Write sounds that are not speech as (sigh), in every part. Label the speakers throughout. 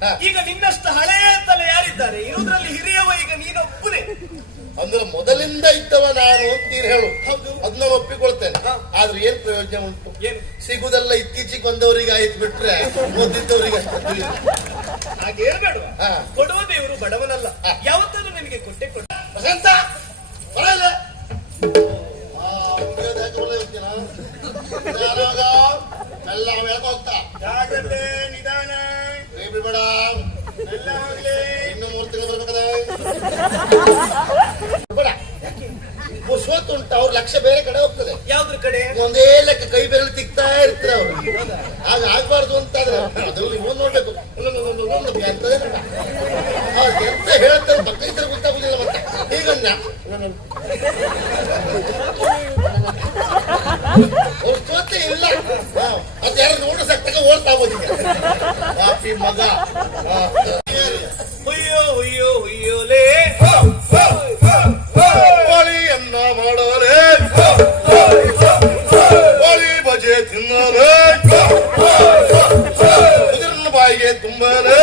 Speaker 1: (laughs) ಈಗ ನಿನ್ನಷ್ಟು ಹಳೆಯ ತಲೆ ಯಾರಿದ್ದಾರೆ? ಇರುವುದರಲ್ಲಿ ಹಿರಿಯವ ಈಗ ನೀನೊಬ್ಬನೇ.
Speaker 2: ಅಂದ್ರೆ ಮೊದಲಿಂದ ಇದ್ದವ ನಾನು ಅಂತ ನೀನು ಹೇಳು. ಅದನ್ನ ಒಪ್ಪಿಕೊಳ್ತೇನೆ. ಆದ್ರೆ ಏನ್ ಪ್ರಯೋಜನ ಉಂಟು?
Speaker 1: ಏನು?
Speaker 2: ಸಿಗುದೆಲ್ಲ ಇತ್ತೀಚೆಗೆ ಬಂದವರಿಗೆ ಆಯ್ತು ಬಿಟ್ರೆ ಓದಿದ್ದವರಿಗೆ.
Speaker 1: ಹಾಗೆ
Speaker 2: ಹಾ.
Speaker 1: ಕೊಡುವ ದೇವರು ಬಡವನಲ್ಲ.
Speaker 2: ಯಾವತ್ತಾದ್ರೂ
Speaker 1: ಯಾವತ್ತೂ ನಿನಗೆ ಕೊಟ್ಟೆ ಕೊಟ್ಟ
Speaker 2: ವಸಂತ ಬರಲ್ಲ? ಎಲ್ಲ ಹೇಳ್ಕೊಳ್ತಾ
Speaker 1: ಜಾಗ್ರತೆ ನಿಧಾನ.
Speaker 2: ಕೈ ಬಿಡ್ಬೇಡ ಇನ್ನು ಮೂರು ತಿಂಗಳು ಬರ್ಬೇಕದ ಉಂಟು ಅವ್ರ ಲಕ್ಷ ಬೇರೆ ಕಡೆ ಹೋಗ್ತದೆ.
Speaker 1: ಯಾವ್ದ್ರ ಕಡೆ?
Speaker 2: ಒಂದೇ ಲೆಕ್ಕ ಕೈ ಬೆರಳು ತಿಕ್ತಾ ಇರ್ತಾರೆ ಅವರು. ಆಗ ಆಗ್ಬಾರ್ದು ಅಂತಾದ್ರೆ ಅದ್ರಲ್ಲಿ ಇವನ್ ನೋಡ್ಬೇಕು ಎಂತದೇ ಬೇಡ. ಅವ್ರು ಎಂತ ಹೇಳ್ತಾರೆ ಪಕ್ಕ ಇದ್ರೆ ಗೊತ್ತಾಗುದಿಲ್ಲ ಮತ್ತೆ ಸೋತೆ ಇಲ್ಲ. ಅದ್ ಯಾರು ನೋಡ್ರೆ ಸತ್ತಕ ಓಡ್ತಾ ಹೋಗಿದ್ದೆ ಪಾಪಿ ಮಗ. ಆ,
Speaker 1: ಹುಯ್ಯೋ ಹುಯ್ಯೋ ಕೋಳಿ
Speaker 2: ಕೋಳಿಯನ್ನ ಮಾಡೋರೆ. ಕೋಳಿ ಬಜೆ ತಿನ್ನೋರೆ. ಕುದುರನ ಬಾಯಿಗೆ ತುಂಬರೆ.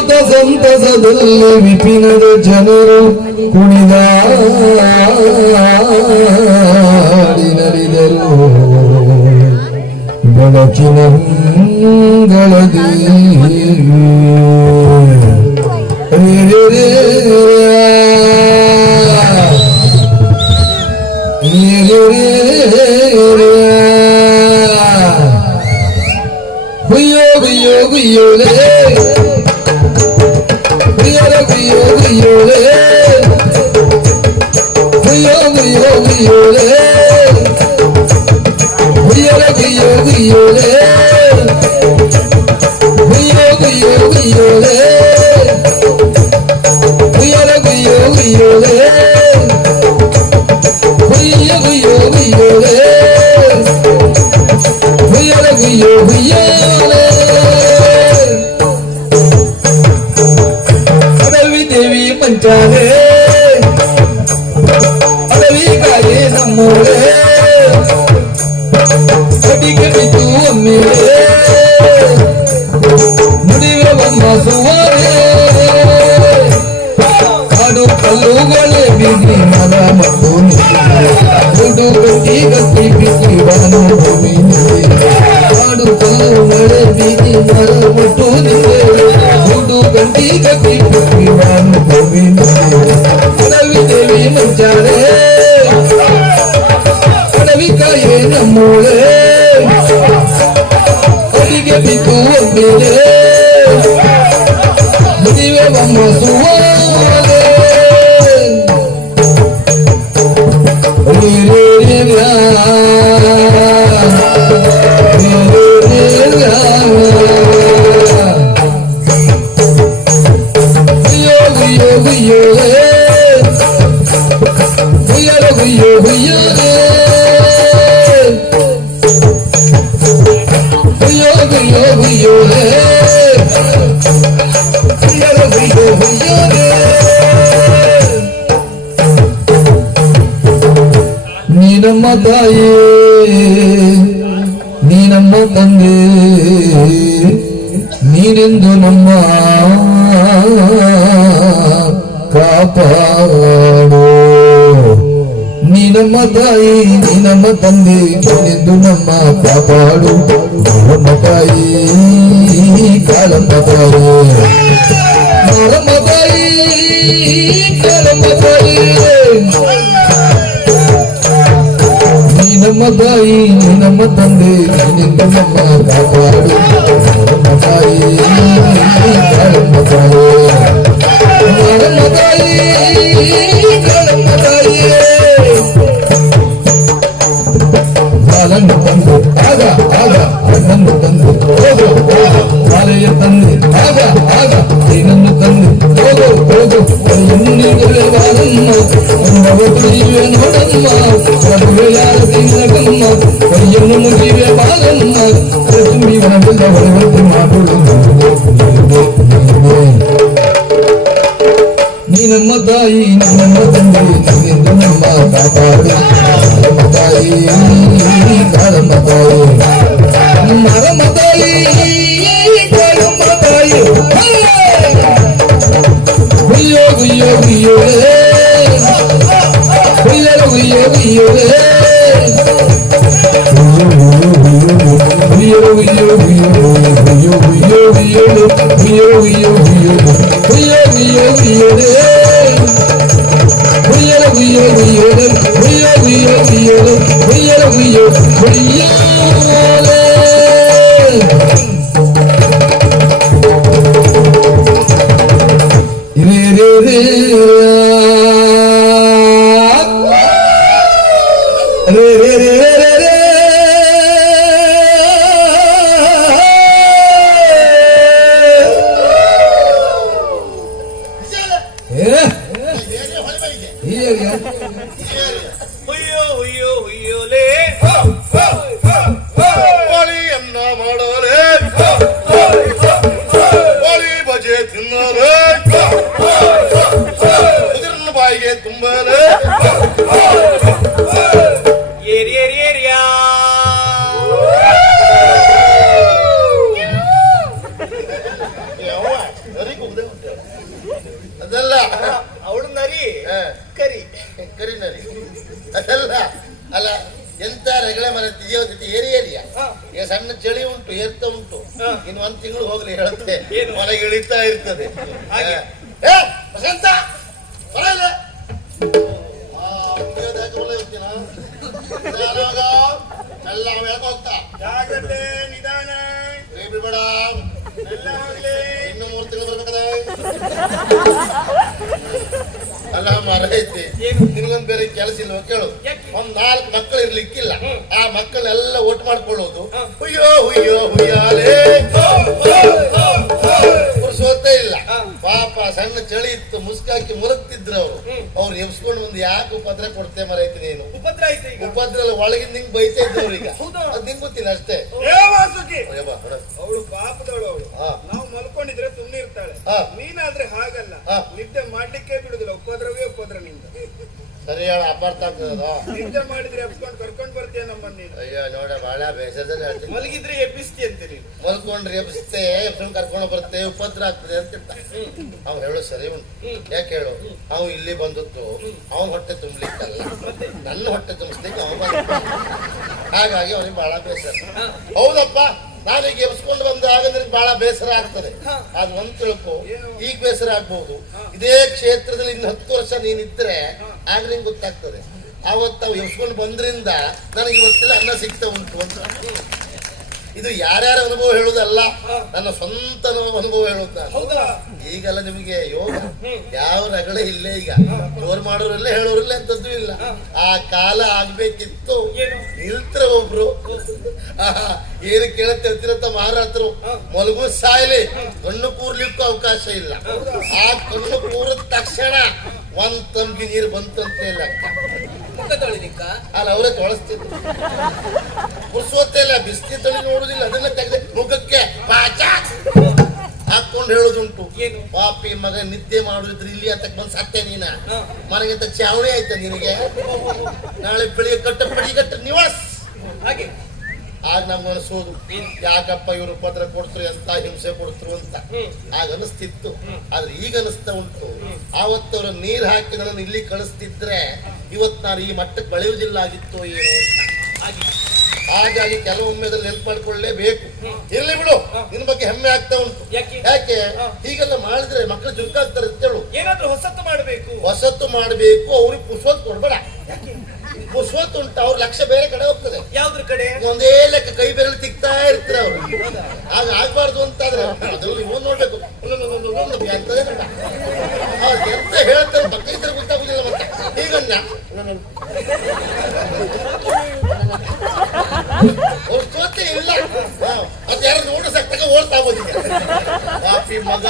Speaker 3: ಎನುತ ಸಂತಸದಲ್ಲಿ ವಿಪಿನದ ಜನರು ಕುಣಿದಾಡಿನರಿದರು ಬೆಳಕಿನ ಗಳದಿ ರೇ ರೇ முயோ முயோ முயோலே. முயல முயோ முயோலே. முயோ முயோ முயோலே. முயல முயோ முயோலே. முயோ முயோ முயோலே. முயல முயோ முயோலே. கடல் தேவி மஞ்சாலே ತಾಯಿ ನೀ ನಮ್ಮ ತಂದೆ ನೀನೆಂದು ನಮ್ಮ ಕಾಪಾಡು ನೀ ನಮ್ಮ ತಾಯಿ ನೀ ನಮ್ಮ ತಂದೆ ನೀನೆಂದು ನಮ್ಮ ಕಾಪಾಡು ನಮ್ಮ ತಾಯಿ ಕಾಲಮ್ಮ ತಾಯಿ ಕಾಲಮ್ಮ ತಾಯಿ ಕಾಲಮ್ಮ ತಾಯಿ
Speaker 4: నమ్మదాయి నమ్మ తండ్రి కన్నిందమ్మ కాపాడు. నమ్మదాయి నమ్మదాయి పాలను తండ్రి ఆగా ఆగా నన్ను తండ్రి ఓగో
Speaker 2: ఓగో
Speaker 4: పాలయ
Speaker 2: తండ్రి ఆగా
Speaker 4: ఆగా
Speaker 3: నన్ను తండ్రి ఓగో
Speaker 2: ఓగో ఎన్ని వెళ్ళవాలన్నా నోడమ్మా பொய்யென்னும் முறிவே பலரென்ன திரும்பி
Speaker 3: உனக்கு வருவதற்கு re
Speaker 2: re re re ಉಂಟು. ಇನ್ನು ಒಂದ್ ತಿಂಗಳು ಹೋಗ್ಲಿ ಹೇಳುತ್ತೆ.
Speaker 3: ಏನು?
Speaker 2: ಮನೆಗೆ ಇಳಿತಾ ಇರ್ತದೆ.
Speaker 3: ಹಾಗೆ.
Speaker 2: ಏ ಎಲ್ಲ ಹೇಳ್ಕೋಗ್ತಾ
Speaker 3: ಜಾಗ್ರತೆ ನಿಧಾನ. ಬೇಡ
Speaker 2: ಇನ್ನು ಮೂರು ತಿಂಗಳು ಬರ್ಬೇಕದ ಅಲ್ಲ ಮರ ಐತಿ
Speaker 3: ಏನು?
Speaker 2: ಬೇರೆ ಕೆಲಸ ಇಲ್ವ ಕೇಳು? ಒಂದ್ ನಾಲ್ಕು ಮಕ್ಕಳು ಇರ್ಲಿಕ್ಕಿಲ್ಲ. ಆ ಮಕ್ಕಳೆಲ್ಲ ಓಟ್ ಮಾಡ್ಕೊಳ್ಳೋದು. ಹುಯ್ಯೋ ಹುಯ್ಯೋ ಹುಯ್ಯಾಲೆ ಚಳಿ ಇತ್ತು ಮುಸ್ಕಾಕಿ ಮುಲಗ್ತಿದ್ರು ಅವರು. ಅವ್ರು ಎಬ್ಸ್ಕೊಂಡು ಒಂದು ಯಾಕೆ ಉಪದ್ರ ಕೊಡ್ತೇ ಮರೈತಿ ನೀನು?
Speaker 3: ಉಪದ್ರ ಐತೆ ಈಗ?
Speaker 2: ಉಪದ್ರ ಒಳಗಿಂದ ನಿಂಗೆ ಬೈತಾ ಇದ್ದ ಈಗ. ಅದು ನಿಂಗೆ ಗೊತ್ತಿಲ್ಲ ಅಷ್ಟೇ.
Speaker 3: ಅವಳು ಪಾಪದವಳು ಅವಳು.
Speaker 2: ಹಾ.
Speaker 3: ನಾವು ಮಲ್ಕೊಂಡಿದ್ರೆ ಸುಮ್ಮನೆ ಇರ್ತಾಳೆ. ನೀನಾದ್ರೆ ಹಾಗಲ್ಲ. ನಿದ್ದೆ ಮಾಡ್ಲಿಕ್ಕೆ ನಿಂದ
Speaker 2: ಸರಿ ಹೇಳ ಅಪಾರ್ಥ ಆಗ್ತದ
Speaker 3: ಮಾಡಿದ್ರೆ ಎಬ್ಸ್ಕೊಂಡು ಕರ್ಕೊಂಡ್ ಬರ್ತೀಯ ನಮ್ಮನ್ನ ನೀನು?
Speaker 2: ಅಯ್ಯೋ ನೋಡ ಬಹಳ ಬೇಸರದಲ್ಲಿ ಹೇಳ್ತೀನಿ.
Speaker 3: ಮಲಗಿದ್ರೆ ಎಬ್ಬಿಸ್ತಿ ಅಂತೀರಿ
Speaker 2: ಮಲ್ಕೊಂಡ್ರೆ ಎಬ್ಬಿಸ್ತೆ ಎಬ್ಸ್ಕೊಂಡ್ ಕರ್ಕೊಂಡು ಬರುತ್ತೆ ಉಪದ್ರ ಆಗ್ತದೆ ಅಂತ ಅವ್ ಹೇಳು ಸರಿ ಉಂಟು. ಯಾಕೆ ಹೇಳು? ಅವ್ ಇಲ್ಲಿ ಬಂದದ್ದು ಅವನ್ ಹೊಟ್ಟೆ ತುಂಬ್ಲಿಕ್ಕಲ್ಲ. ನನ್ನ ಹೊಟ್ಟೆ ತುಂಬಿಸ್ಲಿಕ್ಕೆ ಅವ ಬಂದ. (laughs) ಹಾಗಾಗಿ ಅವನಿಗೆ ಬಹಳ ಬೇಸರ. ಹೌದಪ್ಪ ನಾನೀಗ ಎಬ್ಸ್ಕೊಂಡು ಬಂದ. ಬಹಳ ಬೇಸರ ಆಗ್ತದೆ. ಅದು ಒಂದ್ ತಿಳ್ಕೊ. ಈಗ ಬೇಸರ ಆಗ್ಬಹುದು ಇದೇ ಕ್ಷೇತ್ರದಲ್ಲಿ ಇನ್ನು ಹತ್ತು ವರ್ಷ ನೀನಿದ್ರೆ ಆಗ ನಿಂಗೆ ಗೊತ್ತಾಗ್ತದೆ. ಅವತ್ತು ಅವು ಎಸ್ಕೊಂಡು ಬಂದ್ರಿಂದ ನನಗೆ ಇವತ್ತೆಲ್ಲ ಅನ್ನ ಸಿಗ್ತಾ ಉಂಟು ಅಂತ. ಇದು ಯಾರ್ಯಾರ ಅನುಭವ ಹೇಳುವುದಲ್ಲ ನನ್ನ ಸ್ವಂತ ಅನುಭವ ಹೇಳುದು ನಾನು.
Speaker 3: ಹೌದಾ?
Speaker 2: ಈಗೆಲ್ಲ ನಿಮಗೆ ಯೋಗ ಯಾವ ರಗಳೇ ಇಲ್ಲ ಈಗ. ಜೋರ್ ಮಾಡೋರಲ್ಲೇ ಹೇಳೋರಲ್ಲೇ ಅಂತದ್ದು ಇಲ್ಲ. ಆ ಕಾಲ ಆಗ್ಬೇಕಿತ್ತು. ನಿಲ್ತರ ಒಬ್ರು. ಏನು ಕೇಳುತ್ತೆ ಹತ್ತಿರತ್ತ ಮಾರಾತ್ರು ಮಲಗು ಸಾಯ್ಲಿ. ಕಣ್ಣು ಕೂರ್ಲಿಕ್ಕೂ ಅವಕಾಶ ಇಲ್ಲ. ಆ ಕಣ್ಣು ಕೂರಿದ ತಕ್ಷಣ ಒಂದ್ ತಂಬಿ ನೀರು ಬಂತಂತೆ
Speaker 3: ಇಲ್ಲ ತೊಳಿಲಿಕ್ಕ
Speaker 2: ಅಲ್ಲ ಅವರೇ ತೊಳಸ್ತಿದ್ರು. ಕುರ್ಸೋತ್ತೆ ಇಲ್ಲ ಬಿಸ್ತಿ ತಳಿ ನೋಡುದಿಲ್ಲ ಅದನ್ನ ತೆಗೆದ ಮುಖಕ್ಕೆ ಪಾಚ ಹಾಕೊಂಡು ಹೇಳುದುಂಟು? ಪಾಪಿ ಮಗ ನಿದ್ದೆ ಮಾಡುದಿದ್ರೆ ಇಲ್ಲಿ ಅಂತ ಬಂದ್ ಸತ್ತೆ ನೀನ. ಮನೆಗಿಂತ ಚಾವಣಿ ಆಯ್ತ ನಿನಗೆ? ನಾಳೆ ಬೆಳಿಗ್ಗೆ ಕಟ್ಟ ಪಡಿಗಟ್ಟ ನಿವಾಸ್.
Speaker 3: ಹಾಗೆ.
Speaker 2: ಆಗ ನಮ್ಗೆ ಅನಿಸೋದು ಯಾಕಪ್ಪ ಇವರು ಪತ್ರ ಕೊಡ್ತರು ಎಂತ ಹಿಂಸೆ ಕೊಡ್ತರು ಅಂತ? ಆಗ ಅನಿಸ್ತಿತ್ತು. ಆದ್ರೆ ಈಗ ಅನಿಸ್ತಾ ಉಂಟು. ಆವತ್ತವ್ರ ನೀರ್ ಹಾಕಿ ನನ್ನ ಇಲ್ಲಿ ಕಳಿಸ್ತಿದ್ರೆ ಇವತ್ತು ನಾನು ಈ ಮಟ್ಟಕ್ಕೆ ಬೆಳೆಯುವುದಿಲ್ಲ ಆಗಿತ್ತು ಏನು ಅಂತ
Speaker 3: ಹಾಗೆ
Speaker 2: ಹಾಗಾಗಿ ಕೆಲವೊಮ್ಮೆ ಅದ್ರಲ್ಲಿ ಹೆಲ್ಪ್ ಮಾಡ್ಕೊಳ್ಳೇಬೇಕು ಇರ್ಲಿ ಬಿಡು ನಿನ್ ಬಗ್ಗೆ ಹೆಮ್ಮೆ ಆಗ್ತಾ ಉಂಟು
Speaker 3: ಯಾಕೆ?
Speaker 2: ಹೀಗೆಲ್ಲ ಮಾಡಿದ್ರೆ ಮಕ್ಕಳು ಜುಗ್ಗಾಗ್ತಾರೆ ಅಂತೇಳು
Speaker 3: ಏನಾದ್ರೂ ಹೊಸತ್ತು ಮಾಡಬೇಕು
Speaker 2: ಹೊಸತ್ತು ಮಾಡಬೇಕು ಅವ್ರಿಗೆ ಪುಷ್ಪತ್ ಕೊಡ್ಬೇಡ ಪುಷ್ಪತ್ ಉಂಟು ಅವ್ರ ಲಕ್ಷ ಬೇರೆ ಕಡೆ ಹೋಗ್ತದೆ
Speaker 3: ಯಾವ್ದ್ರ ಕಡೆ
Speaker 2: ಒಂದೇ ಲೆಕ್ಕ ಕೈ ಬೆರಳು ತಿಕ್ತಾ ಇರ್ತಾರೆ ಅವ್ರು ಆಗ ಆಗ್ಬಾರ್ದು ಅಂತಾದ್ರೆ ಅದ್ರಲ್ಲಿ ಇವನ್ ನೋಡ್ಬೇಕು ಎಂತ ಹೇಳ್ತಾರೆ ಪಕ್ಕ ಸೋತೆ ಇಲ್ಲ. ಅದು ಯಾರು ನೋಡು ಸಕ್ತಕ ಓಡ್ತಾ ಹೋಗಿದೆ. ಪಾಪಿ ಮಗ.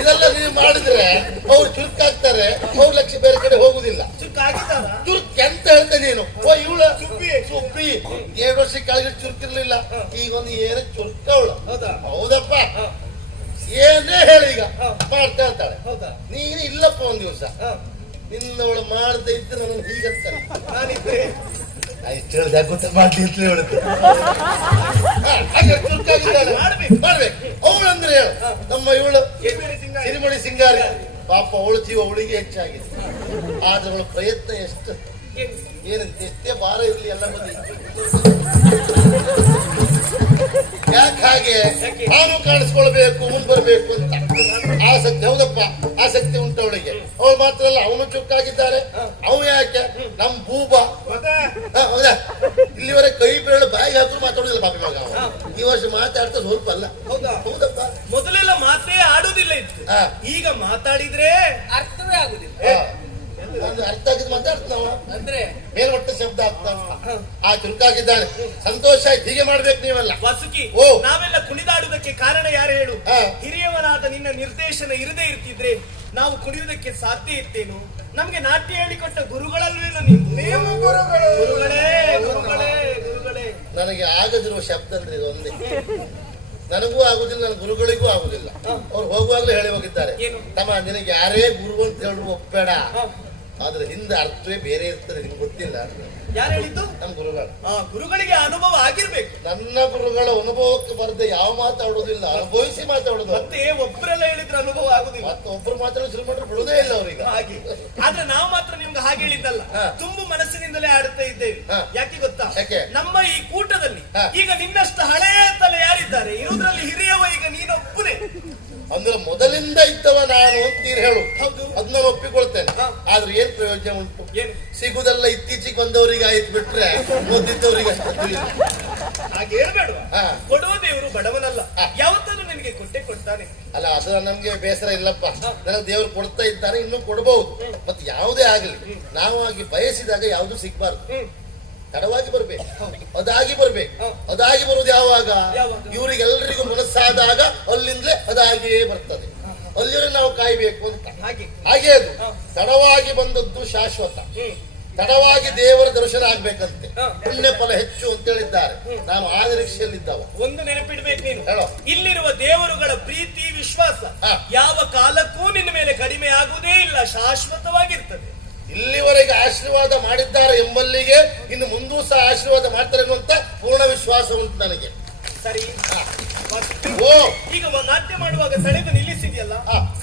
Speaker 2: ಇದೆಲ್ಲ ನೀವು ಮಾಡಿದ್ರೆ ಅವ್ರು ಚುರುಕಾಗ್ತಾರೆ. ಅವ್ರ ಲಕ್ಷ ಬೇರೆ ಕಡೆ ಹೋಗುದಿಲ್ಲ. ಚುರುಕ್ ಎಂತ ಹೇಳ್ತೆ ನೀನು? ಓ ಇವಳ ಸುಬ್ಬಿ ಸುಬ್ಬಿ ಎರಡು ವರ್ಷ ಕೆಳಗೆ ಚುರುಕಿರ್ಲಿಲ್ಲ. ಈಗ ಒಂದು ಏನೇ ಚುರುಕ ಅವಳು.
Speaker 3: ಹೌದಾ?
Speaker 2: ಹೌದಪ್ಪ. ಏನೇ ಹೇಳಿ ಈಗ. ಮಾಡ್ತಾ
Speaker 1: ಹೌದಾ?
Speaker 2: ನೀನು ಇಲ್ಲಪ್ಪ ಒಂದ್ ದಿವಸ. ನಿನ್ನವಳು ಮಾಡದೆ ಇದ್ದು ನನ್ನ ಹೀಗಂತಾನೆ
Speaker 1: ನಾನಿದ್ರೆ
Speaker 2: ಇಷ್ಟು ಹೇಳ್ದೆ ಗೊತ್ತ.
Speaker 1: ಮಾಡ್ಬೇಕು.
Speaker 2: ಮಾಡ್ಬೇಕು. ಅವಳು ಅಂದ್ರೆ ಹೇಳು ನಮ್ಮ ಇವಳು. ಸಿರಿಮಣಿ ಸಿಂಗಾರಿ. ಪಾಪ ಅವಳ ಜೀವ ಅವಳಿಗೆ ಹೆಚ್ಚಾಗಿದೆ. ಆದ್ರೆ ಅವಳ ಪ್ರಯತ್ನ ಎಷ್ಟು?
Speaker 1: ಏನು?
Speaker 2: ಏನಂತ? ಎಷ್ಟೇ ಭಾರ ಇರಲಿ ಎಲ್ಲ ಬದಿ ಯಾಕೆ ಹಾಗೆ? ನಾನು ಕಾಣಿಸ್ಕೊಳ್ಬೇಕು ಮುಂದ್ ಬರ್ಬೇಕು ಅಂತ. ಆಸಕ್ತಿ ಹೌದಪ್ಪ? ಆಸಕ್ತಿ ಉಂಟು ಅವಳಿಗೆ. ಅವಳು ಮಾತ್ರ ಅಲ್ಲ ಅವನು ಚುಕ್ಕಾಗಿದ್ದಾರೆ. ಅವನು ಯಾಕೆ? ನಮ್ ಬೂಬ. ಹೌದಾ? ಇಲ್ಲಿವರೆಗೆ ಕೈ ಬೇಳು ಬಾಯಿ ಹಾಕಲು ಮಾತಾಡುದಿಲ್ಲ ಪಾಪಿ ಮಗ ಈ ವರ್ಷ ಮಾತಾಡ್ತಾ ಸ್ವಲ್ಪ ಅಲ್ಲ.
Speaker 1: ಹೌದಾ?
Speaker 2: ಹೌದಪ್ಪ.
Speaker 1: ಮೊದಲೆಲ್ಲ ಮಾತೇ ಆಡೋದಿಲ್ಲ ಇತ್ತು. ಈಗ ಮಾತಾಡಿದ್ರೆ ಅರ್ಥವೇ ಆಗುದಿಲ್ಲ.
Speaker 2: ಒಂದು ಅರ್ಥ ಆಗಿದ್
Speaker 1: ಅಂದ್ರೆ?
Speaker 2: ಮೇಲ್ಮಟ್ಟ ಶಬ್ದ ಆಗ್ತಾವ ಆ ಚುರುಕಾಗಿದ್ದಾನೆ ಸಂತೋಷ ಆಯ್ತು ಹೀಗೆ ಮಾಡ್ಬೇಕು ನೀವೆಲ್ಲ.
Speaker 1: ವಾಸುಕಿ
Speaker 2: ಓ.
Speaker 1: ನಾವೆಲ್ಲ ಕುಣಿದಾಡುವುದಕ್ಕೆ ಕಾರಣ ಯಾರು ಹೇಳು. ಹಿರಿಯವನಾದ ನಿನ್ನ ನಿರ್ದೇಶನ ಇರದೇ ಇರ್ತಿದ್ರೆ ನಾವು ಕುಣಿಯುವುದಕ್ಕೆ ಸಾಧ್ಯ ಇತ್ತೇನು? ನಮ್ಗೆ ನಾಟ್ಯ ಹೇಳಿಕೊಟ್ಟ ಗುರುಗಳಲ್ವೇನೋ ನೀವು? ಗುರುಗಳು. ಗುರುಗಳೇ ಗುರುಗಳೇ
Speaker 2: ನನಗೆ ಆಗದಿರುವ ಶಬ್ದ ಅಂದ್ರೆ ಇದೊಂದೇ ನನಗೂ ಆಗುದಿಲ್ಲ ನನ್ನ ಗುರುಗಳಿಗೂ ಆಗುದಿಲ್ಲ. ಅವ್ರು ಹೋಗುವಾಗ್ಲೂ ಹೇಳಿ ಹೋಗಿದ್ದಾರೆ? ತಮ್ಮ ನಿನಗೆ ಯಾರೇ ಗುರು ಅಂತ ಹೇಳುವ ಒಪ್ಪಬೇಡ ಆದ್ರೆ ಹಿಂದೆ ಅರ್ಥವೇ ಬೇರೆ ಇರ್ತದೆ ನಿಮ್ಗೆ ಗೊತ್ತಿಲ್ಲ.
Speaker 1: ಯಾರು ಹೇಳಿದ್ದು?
Speaker 2: ನಮ್ಮ ಗುರುಗಳು.
Speaker 1: ಆ ಗುರುಗಳಿಗೆ ಅನುಭವ ಆಗಿರ್ಬೇಕು.
Speaker 2: ನನ್ನ ಗುರುಗಳ ಅನುಭವಕ್ಕೆ ಬರದೆ ಯಾವ ಮಾತಾಡೋದಿಲ್ಲ ಅನುಭವಿಸಿ ಮಾತಾಡೋದು
Speaker 1: ಮತ್ತೆ ಒಬ್ಬರೆಲ್ಲ ಹೇಳಿದ್ರೆ ಅನುಭವ ಆಗುದಿಲ್ಲ.
Speaker 2: ಮತ್ತೊಬ್ರು ಮಾತಾಡೋ ಶುರು ಮಾಡ್ರೆ ಬಿಡುದೇ ಇಲ್ಲ ಅವ್ರಿಗೆ
Speaker 1: ಹಾಗೆ. ಆದ್ರೆ ನಾವು ಮಾತ್ರ ನಿಮ್ಗೆ ಹಾಗೆ ಹೇಳಿದ್ದಲ್ಲ. ತುಂಬಾ ಮನಸ್ಸಿನಿಂದಲೇ ಆಡ್ತಾ ಇದ್ದೇವೆ. ಯಾಕೆ ಗೊತ್ತಾ?
Speaker 2: ಯಾಕೆ?
Speaker 1: ನಮ್ಮ ಈ ಕೂಟದಲ್ಲಿ ಈಗ ನಿನ್ನಷ್ಟು ಹಳೆಯ ತಲೆ ಯಾರಿದ್ದಾರೆ? ಇರುವುದರಲ್ಲಿ ಹಿರಿಯವ ಈಗ ನೀನೊಬ್ಬನೇ.
Speaker 2: ಅಂದ್ರೆ ಮೊದಲಿಂದ ಇದ್ದವ ನಾನು ಅಂತೀರ್ ಹೇಳು.
Speaker 1: ಹೌದು.
Speaker 2: ಅದನ್ನ ಒಪ್ಪಿಕೊಳ್ತೇನೆ. ಆದ್ರೆ ಏನ್ ಪ್ರಯೋಜನ ಉಂಟು? ಸಿಗುದೆಲ್ಲ ಇತ್ತೀಚೆಗೆ ಬಂದವರಿಗೆ ಆಯ್ತು ಬಿಟ್ರೆ ಓದಿದ್ದವರಿಗೆ.
Speaker 1: ಹಾಗೆ ಹೇಳ್ಬೇಡುವ? ದೇವರು ಬಡವನಲ್ಲ.
Speaker 2: ಯಾವತ್ತಾದ್ರೂ
Speaker 1: ಯಾವತ್ತೂ ನಿನಗೆ ಕೊಟ್ಟೆ ಕೊಡ್ತಾನೆ.
Speaker 2: ಅಲ್ಲ ಅದು ನಮ್ಗೆ ಬೇಸರ ಇಲ್ಲಪ್ಪ. ನನಗೆ ದೇವರು ಕೊಡ್ತಾ ಇದ್ದಾರೆ ಇನ್ನು ಕೊಡಬಹುದು ಮತ್ತೆ ಯಾವುದೇ ಆಗಲಿ ನಾವು ಆಗಿ ಬಯಸಿದಾಗ ಯಾವುದು ಸಿಗ್ಬಾರ್ದು. ತಡವಾಗಿ ಬರ್ಬೇಕು. ಅದಾಗಿ ಬರ್ಬೇಕು. ಅದಾಗಿ ಬರುವುದು ಯಾವಾಗ?
Speaker 1: ಯಾವಾಗ?
Speaker 2: ಇವರಿಗೆಲ್ಲರಿಗೂ ಮನಸ್ಸಾದಾಗ ಅಲ್ಲಿಂದಲೇ ಅದಾಗಿಯೇ ಬರ್ತದೆ. ಅಲ್ಲಿವರೆಗೆ ನಾವು ಕಾಯ್ಬೇಕು ಅಂತ.
Speaker 1: ಹಾಗೆ.
Speaker 2: ಹಾಗೆ ಅದು. ತಡವಾಗಿ ಬಂದದ್ದು ಶಾಶ್ವತ. ತಡವಾಗಿ ದೇವರ ದರ್ಶನ ಆಗ್ಬೇಕಂತೆ. ಪುಣ್ಯ ಫಲ ಹೆಚ್ಚು ಅಂತ ಹೇಳಿದ್ದಾರೆ. ನಾವು ಆ ನಿರೀಕ್ಷೆಯಲ್ಲಿದ್ದಾವ
Speaker 1: ಒಂದು ನೆನಪಿಡ್ಬೇಕು ನೀನು. ಇಲ್ಲಿರುವ ದೇವರುಗಳ ಪ್ರೀತಿ ವಿಶ್ವಾಸ ಯಾವ ಕಾಲಕ್ಕೂ ನಿನ್ನ ಮೇಲೆ ಕಡಿಮೆ ಆಗುವುದೇ ಇಲ್ಲ ಶಾಶ್ವತವಾಗಿರ್ತದೆ.
Speaker 2: ಇಲ್ಲಿವರೆಗೆ ಆಶೀರ್ವಾದ ಮಾಡಿದ್ದಾರೆ ಎಂಬಲ್ಲಿಗೆ ಇನ್ನು ಮುಂದೂ ಸಹ ಆಶೀರ್ವಾದ ಮಾಡ್ತಾರೆ ಅನ್ನುವಂತ ಪೂರ್ಣ ವಿಶ್ವಾಸ ಉಂಟು ನನಗೆ.
Speaker 1: ಸರಿ. ಈಗ ನಾಟ್ಯ ಮಾಡುವಾಗ ಸೆಳೆದು ನಿಲ್ಲಿಸಿದ್ಯಲ್ಲ.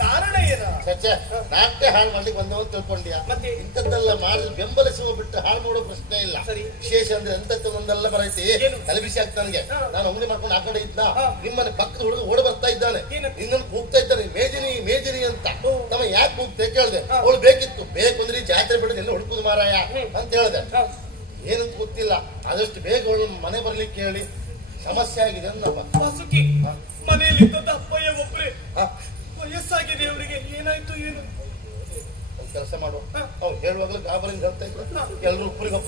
Speaker 1: ಕಾರಣ ಏನ?
Speaker 2: ಚಚ್ಚ ನಾಟ್ಯ ಹಾಳು ಮಾಡ್ಲಿಕ್ಕೆ ಬಂದವ ತಿಳ್ಕೊಂಡ್ಯಾ?
Speaker 1: ಮತ್ತೆ?
Speaker 2: ಇಂಥದ್ದೆಲ್ಲ ಮಾಡಿ ಬೆಂಬಲಿಸುವ ಬಿಟ್ಟು ಹಾಳು ಮಾಡೋ ಪ್ರಶ್ನೆ ಇಲ್ಲ. ವಿಶೇಷ ಅಂದ್ರೆ ಎಂತದ್ದೊಂದೆಲ್ಲ ಬರೈತಿ?
Speaker 1: ತಲೆಬಿಸಿ
Speaker 2: ತಲೆ ಬಿಸಿ ಆಗ್ತಾ ನನಗೆ. ನಾನು ಅಂಗಡಿ ಮಾಡ್ಕೊಂಡು ಆ ಕಡೆ ಇದ್ದ. ನಿಮ್ಮನೆ ಪಕ್ಕದ ಹುಡುಗ ಓಡಿ ಬರ್ತಾ ಇದ್ದಾನೆ. ನಿನ್ನನ್ನು ಕೂಗ್ತಾ ಇದ್ದಾನೆ. ಮೇಜಿನಿ ಮೇಜಿನಿ ಅಂತ. ತಮ್ಮ ಯಾಕೆ ಕೂಗ್ತೆ ಕೇಳ್ದೆ. ಅವಳು ಬೇಕಿತ್ತು. ಬೇಕು ಅಂದ್ರೆ ಜಾತ್ರೆ ಬಿಡದೆ ಎಲ್ಲ ಹುಡುಕುದು ಮಾರಾಯ ಅಂತ ಹೇಳ್ದೆ. ಏನಂತ ಗೊತ್ತಿಲ್ಲ. ಆದಷ್ಟು ಬೇಗ ಅವಳು ಮನೆ ಬರ್ಲಿಕ್ಕೆ ಹೇಳಿ. ಸಮಸ್ಯೆ ಆಗಿದೆ ಅಂದಪ್ಪ
Speaker 1: ವಾಸುಕಿ ಮನೆಯಲ್ಲಿ ಅಪ್ಪಯ್ಯ ಒಬ್ರೆ
Speaker 2: ಹಾ.
Speaker 1: ವಯಸ್ಸಾಗಿದೆ ಅವರಿಗೆ ಏನಾಯ್ತು ಏನು
Speaker 2: ಒಂದ್ ಕೆಲಸ ಮಾಡುವ. ಅವ್ರು ಹೇಳುವಾಗಲೂ ಗಾಬರಿಂದ ಹೇಳ್ತಾ ಇದ್ರು. ಎಲ್ಲರೂ ಉಪ್ಪರಿಗೆ